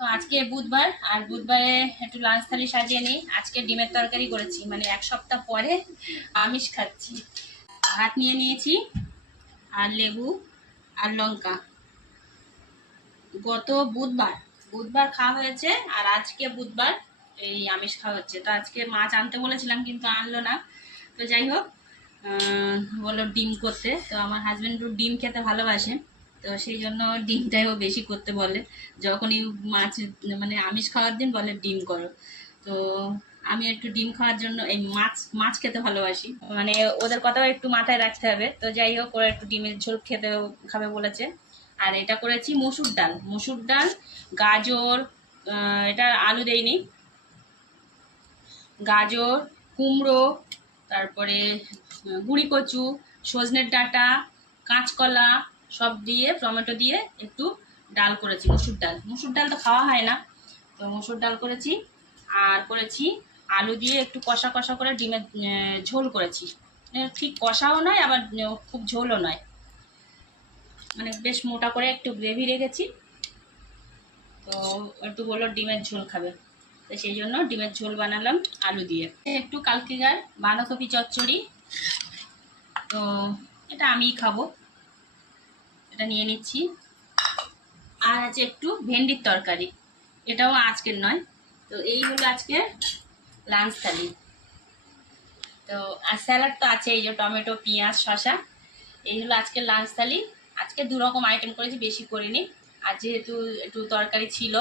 তো আজকে বুধবার, আর বুধবারে একটু লাঞ্চ থালি সাজিয়ে নিই। আজকে ডিমের তরকারি করেছি, মানে এক সপ্তাহ পরে আমিষ খাচ্ছি। ভাত নিয়ে নিয়েছি, আর লেবু আর লঙ্কা। গত বুধবার বুধবার খাওয়া হয়েছে, আর আজকে বুধবার এই আমিষ খাওয়া হচ্ছে। তো আজকে মাছ আনতে বলেছিলাম কিন্তু আনলো না। তো যাই হোক, বললো ডিম করতে। তো আমার হাজব্যান্ড একটু ডিম খেতে ভালোবাসে, তো সেই জন্য ডিমটাইও বেশি করতে বলে। যখনই মাছ মানে আমিষ খাওয়ার দিন বলে ডিম করো। তো আমি একটু ডিম খাওয়ার জন্য এই মাছ মাছ খেতে ভালোবাসি, মানে ওদের কথাও একটু মাথায় রাখতে হবে। তো যাই হোক, ওরা একটু ডিমের ঝোল খেতে খাবে বলেছে। আর এটা করেছি মসুর ডাল, মসুর ডাল, গাজর, এটা আলু দেইনি, গাজর, কুমড়ো, তারপরে গুঁড়ি কচু, সজনের ডাঁটা, কাঁচকলা সব দিয়ে, টমেটো দিয়ে একটু ডাল করেছি। মসুর ডাল, মসুর ডাল তো খাওয়া হয় না, তো মসুর ডাল করেছি। আর করেছি আলু দিয়ে একটু কষা কষা করে ডিমের ঝোল করেছি। ঠিক কষাও নয়, আবার খুব ঝোলও নয়, মানে বেশ মোটা করে একটু গ্রেভি রেখেছি। তো একটু বললো ডিমের ঝোল খাবে, তো সেই জন্য ডিমের ঝোল বানালাম আলু দিয়ে। একটু কালকিগার বাঁধাকপি চচ্চড়ি, তো এটা আমিই খাবো, এটা নিয়ে নিচ্ছি। আর আছে একটু ভেন্ডির তরকারি, এটাও আজকের নয়। তো এই হলো আজকে লাঞ্চ থালি। তো আর স্যালাড তো আছে, এই যে টমেটো, পেঁয়াজ, শসা। এই হলো আজকের লাঞ্চ থালি। আজকে দু রকম আইটেম করেছি, বেশি করিনি। আর যেহেতু একটু তরকারি ছিল,